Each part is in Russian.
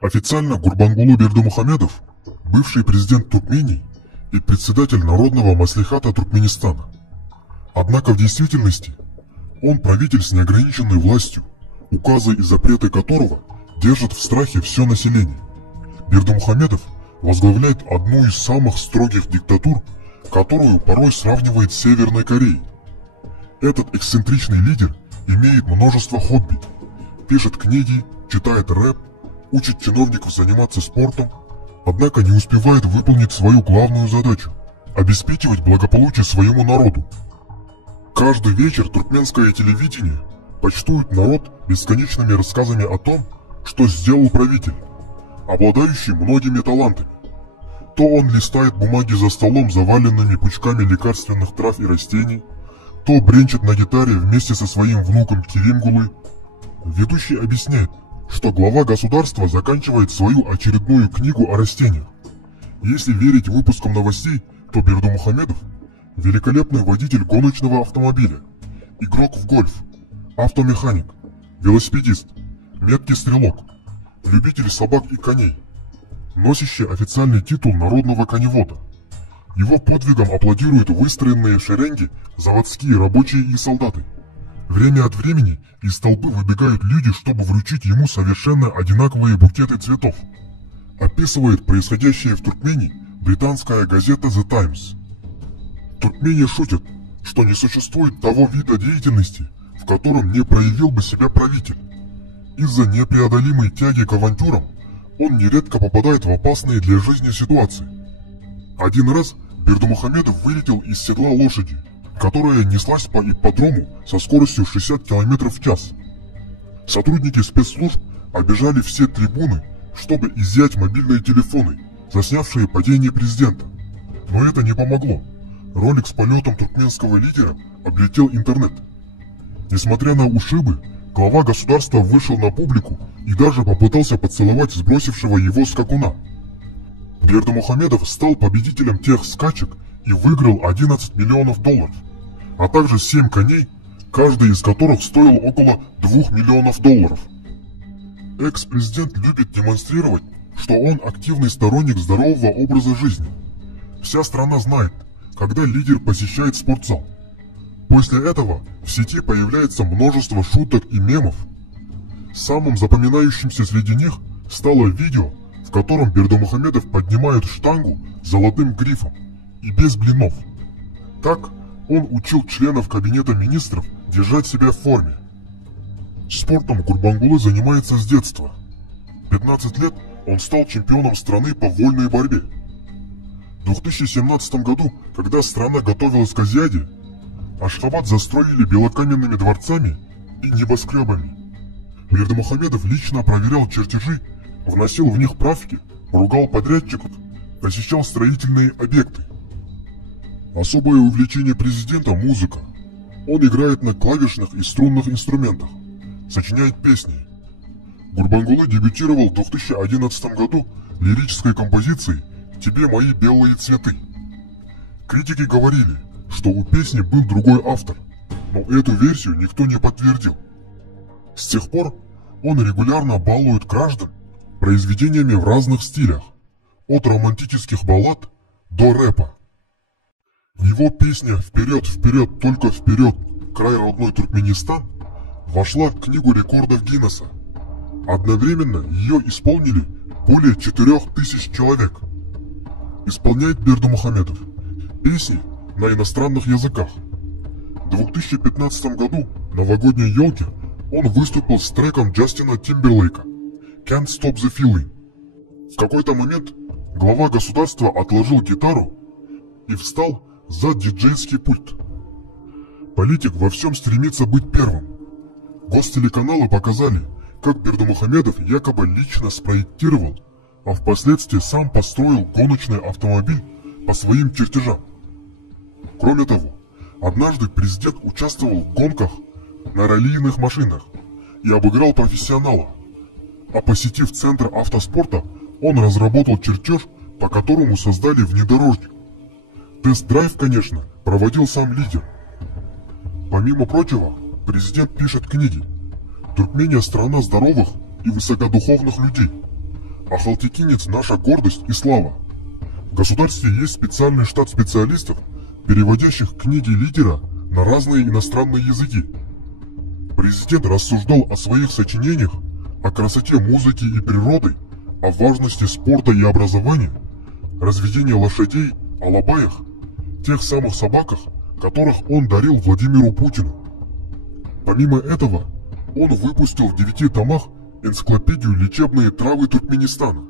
Официально Гурбангулы Бердымухамедов – бывший президент Туркмении и председатель Народного маслихата Туркменистана. Однако в действительности он правитель с неограниченной властью, указы и запреты которого держат в страхе все население. Бердымухамедов возглавляет одну из самых строгих диктатур, которую порой сравнивает с Северной Кореей. Этот эксцентричный лидер имеет множество хобби, пишет книги, читает рэп, учит чиновников заниматься спортом, однако не успевает выполнить свою главную задачу – обеспечивать благополучие своему народу. Каждый вечер туркменское телевидение почтует народ бесконечными рассказами о том, что сделал правитель, обладающий многими талантами. То он листает бумаги за столом, заваленными пучками лекарственных трав и растений, то бренчит на гитаре вместе со своим внуком Киримгулы. Ведущий объясняет, что глава государства заканчивает свою очередную книгу о растениях. Если верить выпускам новостей, то Бердымухамедов – великолепный водитель гоночного автомобиля, игрок в гольф, автомеханик, велосипедист, меткий стрелок, любитель собак и коней, носящий официальный титул народного коневода. Его подвигам аплодируют выстроенные в шеренги заводские рабочие и солдаты. Время от времени из толпы выбегают люди, чтобы вручить ему совершенно одинаковые букеты цветов. Описывает происходящее в Туркмении британская газета The Times. В Туркмении шутят, что не существует того вида деятельности, в котором не проявил бы себя правитель. Из-за непреодолимой тяги к авантюрам он нередко попадает в опасные для жизни ситуации. Один раз Бердымухамедов вылетел из седла лошади, которая неслась по ипподрому со скоростью 60 км в час. Сотрудники спецслужб обежали все трибуны, чтобы изъять мобильные телефоны, заснявшие падение президента. Но это не помогло. Ролик с полетом туркменского лидера облетел интернет. Несмотря на ушибы, глава государства вышел на публику и даже попытался поцеловать сбросившего его скакуна. Бердымухамедов стал победителем тех скачек и выиграл 11 миллионов долларов, а также 7 коней, каждый из которых стоил около 2 миллионов долларов. Экс-президент любит демонстрировать, что он активный сторонник здорового образа жизни. Вся страна знает, когда лидер посещает спортзал. После этого в сети появляется множество шуток и мемов. Самым запоминающимся среди них стало видео, в котором Бердымухамедов поднимает штангу с золотым грифом и без блинов. Так он учил членов кабинета министров держать себя в форме. Спортом Гурбангулы занимается с детства. В 15 лет он стал чемпионом страны по вольной борьбе. В 2017 году, когда страна готовилась к Азиаде, Ашхабад застроили белокаменными дворцами и небоскребами. Бердымухамедов лично проверял чертежи, вносил в них правки, ругал подрядчиков, посещал строительные объекты. Особое увлечение президента – музыка. Он играет на клавишных и струнных инструментах, сочиняет песни. Гурбангулы дебютировал в 2011 году лирической композицией «Тебе мои белые цветы». Критики говорили, что у песни был другой автор, но эту версию никто не подтвердил. С тех пор он регулярно балует граждан произведениями в разных стилях, от романтических баллад до рэпа. Его песня «Вперед, вперед, только вперед, край родной Туркменистан» вошла в книгу рекордов Гиннесса. Одновременно ее исполнили более 4000 человек. Исполняет Бердымухамедов песни на иностранных языках. В 2015 году на новогодней елке он выступил с треком Джастина Тимберлейка «Can't Stop the Feeling». В какой-то момент глава государства отложил гитару и встал за диджейский пульт. Политик во всем стремится быть первым. Гостелеканалы показали, как Бердымухамедов якобы лично спроектировал, а впоследствии сам построил гоночный автомобиль по своим чертежам. Кроме того, однажды президент участвовал в гонках на раллийных машинах и обыграл профессионала. А посетив центр автоспорта, он разработал чертеж, по которому создали внедорожник. Тест-драйв, конечно, проводил сам лидер. Помимо прочего, президент пишет книги. Туркмения – страна здоровых и высокодуховных людей. а халтикинец – наша гордость и слава. В государстве есть специальный штат специалистов, переводящих книги лидера на разные иностранные языки. Президент рассуждал о своих сочинениях, о красоте музыки и природы, о важности спорта и образования, разведении лошадей, о лабаях, тех самых собаках, которых он дарил Владимиру Путину. Помимо этого, он выпустил в 9 томах энциклопедию «Лечебные травы Туркменистана».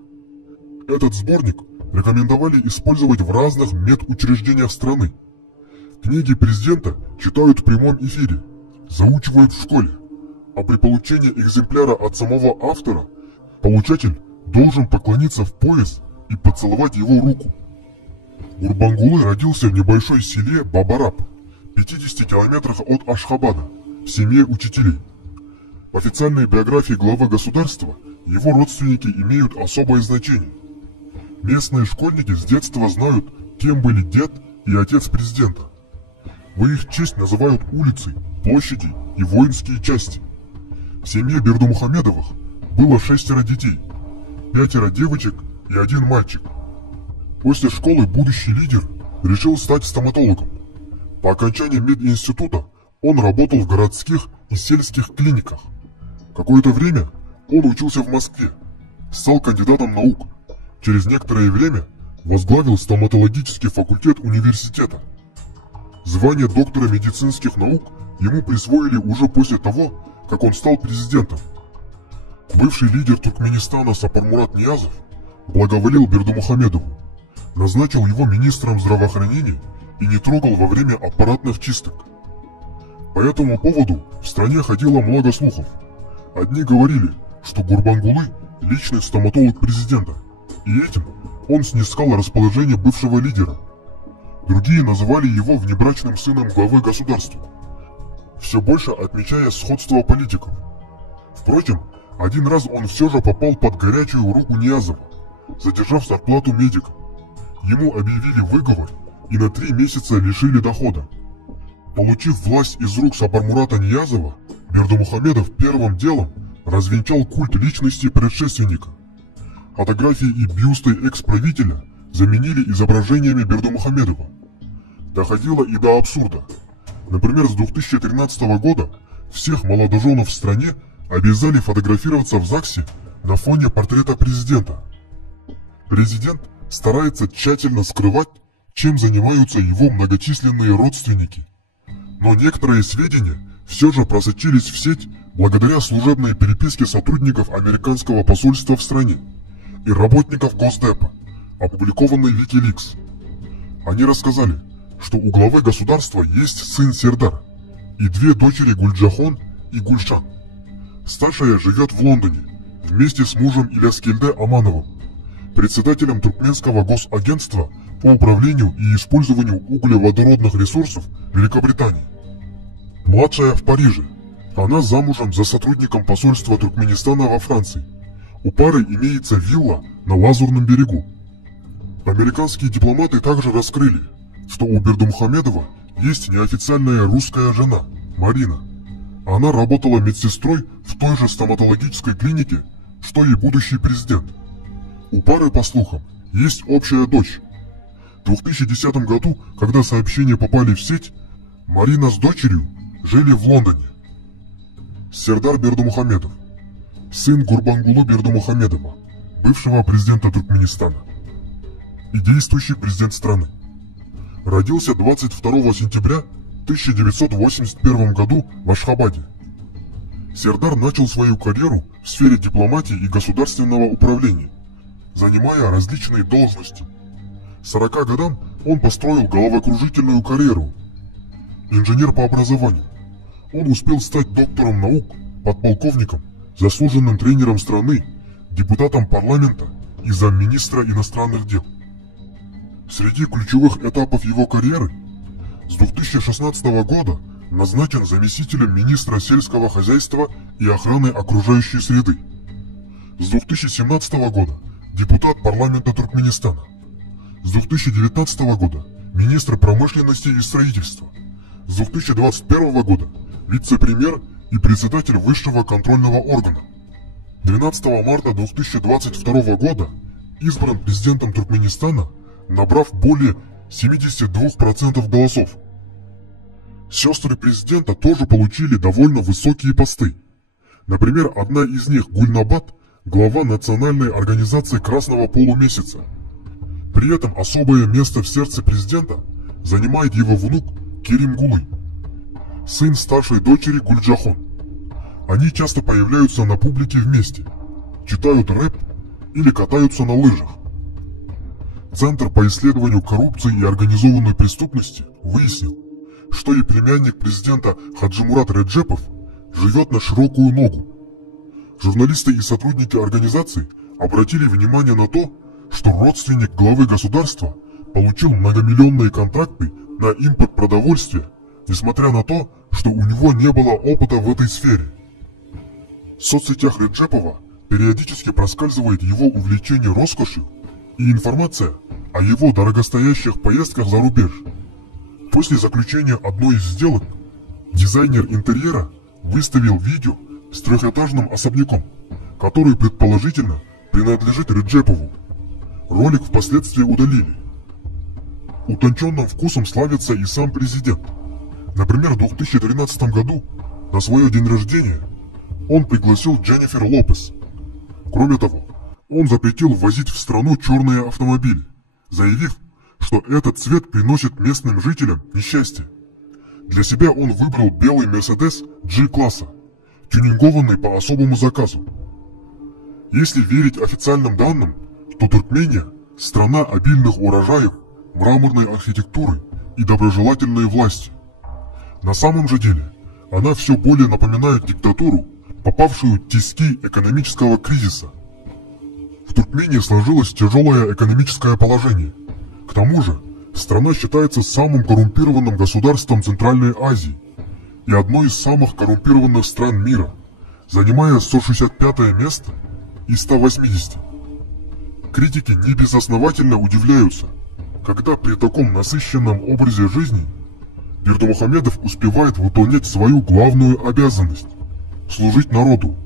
Этот сборник рекомендовали использовать в разных медучреждениях страны. Книги президента читают в прямом эфире, заучивают в школе, а при получении экземпляра от самого автора получатель должен поклониться в пояс и поцеловать его руку. Гурбангулы родился в небольшой селе Бабараб, 50 километрах от Ашхабада, в семье учителей. В официальной биографии главы государства его родственники имеют особое значение. Местные школьники с детства знают, кем были дед и отец президента. В их честь называют улицы, площади и воинские части. В семье Бердумухамедовых было 6 детей, 5 девочек и 1 мальчик. После школы будущий лидер решил стать стоматологом. По окончании мединститута он работал в городских и сельских клиниках. Какое-то время он учился в Москве, стал кандидатом наук. Через некоторое время возглавил стоматологический факультет университета. Звание доктора медицинских наук ему присвоили уже после того, как он стал президентом. Бывший лидер Туркменистана Сапармурат Ниязов благоволил Бердумухамедову, назначил его министром здравоохранения и не трогал во время аппаратных чисток. По этому поводу в стране ходило много слухов. Одни говорили, что Гурбангулы – личный стоматолог президента, и этим он снискал расположение бывшего лидера. Другие называли его внебрачным сыном главы государства, все больше отмечая сходство политиков. Впрочем, один раз он все же попал под горячую руку Ниязова, задержав зарплату медикам. Ему объявили выговор и на 3 месяца лишили дохода. Получив власть из рук Сапармурата Ниязова, Бердумухамедов первым делом развенчал культ личности предшественника. Фотографии и бюсты экс-правителя заменили изображениями Бердумухамедова. Доходило и до абсурда. Например, с 2013 года всех молодоженов в стране обязали фотографироваться в ЗАГСе на фоне портрета президента. Президент старается тщательно скрывать, чем занимаются его многочисленные родственники. Но некоторые сведения все же просочились в сеть благодаря служебной переписке сотрудников американского посольства в стране и работников Госдепа, опубликованной в Wikileaks. Они рассказали, что у главы государства есть сын Сердар и 2 дочери Гульджахон и Гульшан. Старшая живет в Лондоне вместе с мужем Ильяскельде Амановым, председателем Туркменского госагентства по управлению и использованию углеводородных ресурсов Великобритании. Младшая в Париже. Она замужем за сотрудником посольства Туркменистана во Франции. У пары имеется вилла на Лазурном берегу. Американские дипломаты также раскрыли, что у Бердумухамедова есть неофициальная русская жена, Марина. Она работала медсестрой в той же стоматологической клинике, что и будущий президент. У пары, по слухам, есть общая дочь. В 2010 году, когда сообщения попали в сеть, Марина с дочерью жили в Лондоне. Сердар Бердумухамедов, сын Гурбангулы Бердумухамедова, бывшего президента Туркменистана и действующий президент страны. Родился 22 сентября 1981 году в Ашхабаде. Сердар начал свою карьеру в сфере дипломатии и государственного управления, занимая различные должности. К 40 годам он построил головокружительную карьеру. Инженер по образованию. Он успел стать доктором наук, подполковником, заслуженным тренером страны, депутатом парламента и замминистра иностранных дел. Среди ключевых этапов его карьеры с 2016 года назначен заместителем министра сельского хозяйства и охраны окружающей среды. С 2017 года депутат парламента Туркменистана. С 2019 года министр промышленности и строительства. С 2021 года вице-премьер и председатель высшего контрольного органа. 12 марта 2022 года избран президентом Туркменистана, набрав более 72% голосов. Сестры президента тоже получили довольно высокие посты. Например, одна из них, Гульнабад, глава Национальной организации Красного полумесяца. При этом особое место в сердце президента занимает его внук Керимгулы, сын старшей дочери Гульджахон. Они часто появляются на публике вместе, читают рэп или катаются на лыжах. Центр по исследованию коррупции и организованной преступности выяснил, что и племянник президента Хаджимурат Реджепов живет на широкую ногу. Журналисты и сотрудники организации обратили внимание на то, что родственник главы государства получил многомиллионные контракты на импорт продовольствия, несмотря на то, что у него не было опыта в этой сфере. В соцсетях Реджепова периодически проскальзывает его увлечение роскошью и информация о его дорогостоящих поездках за рубеж. После заключения одной из сделок дизайнер интерьера выставил видео с трехэтажным особняком, который предположительно принадлежит Реджепову. Ролик впоследствии удалили. Утонченным вкусом славится и сам президент. Например, в 2013 году на свой день рождения он пригласил Дженнифер Лопес. Кроме того, он запретил ввозить в страну черные автомобили, заявив, что этот цвет приносит местным жителям несчастье. Для себя он выбрал белый Mercedes G-класса, тюнингованный по особому заказу. Если верить официальным данным, то Туркмения – страна обильных урожаев, мраморной архитектуры и доброжелательной власти. На самом же деле, она все более напоминает диктатуру, попавшую в тиски экономического кризиса. В Туркмении сложилось тяжелое экономическое положение. К тому же, страна считается самым коррумпированным государством Центральной Азии и одной из самых коррумпированных стран мира, занимая 165 место из 180. Критики небезосновательно удивляются, когда при таком насыщенном образе жизни Бердымухамедов успевает выполнять свою главную обязанность – служить народу.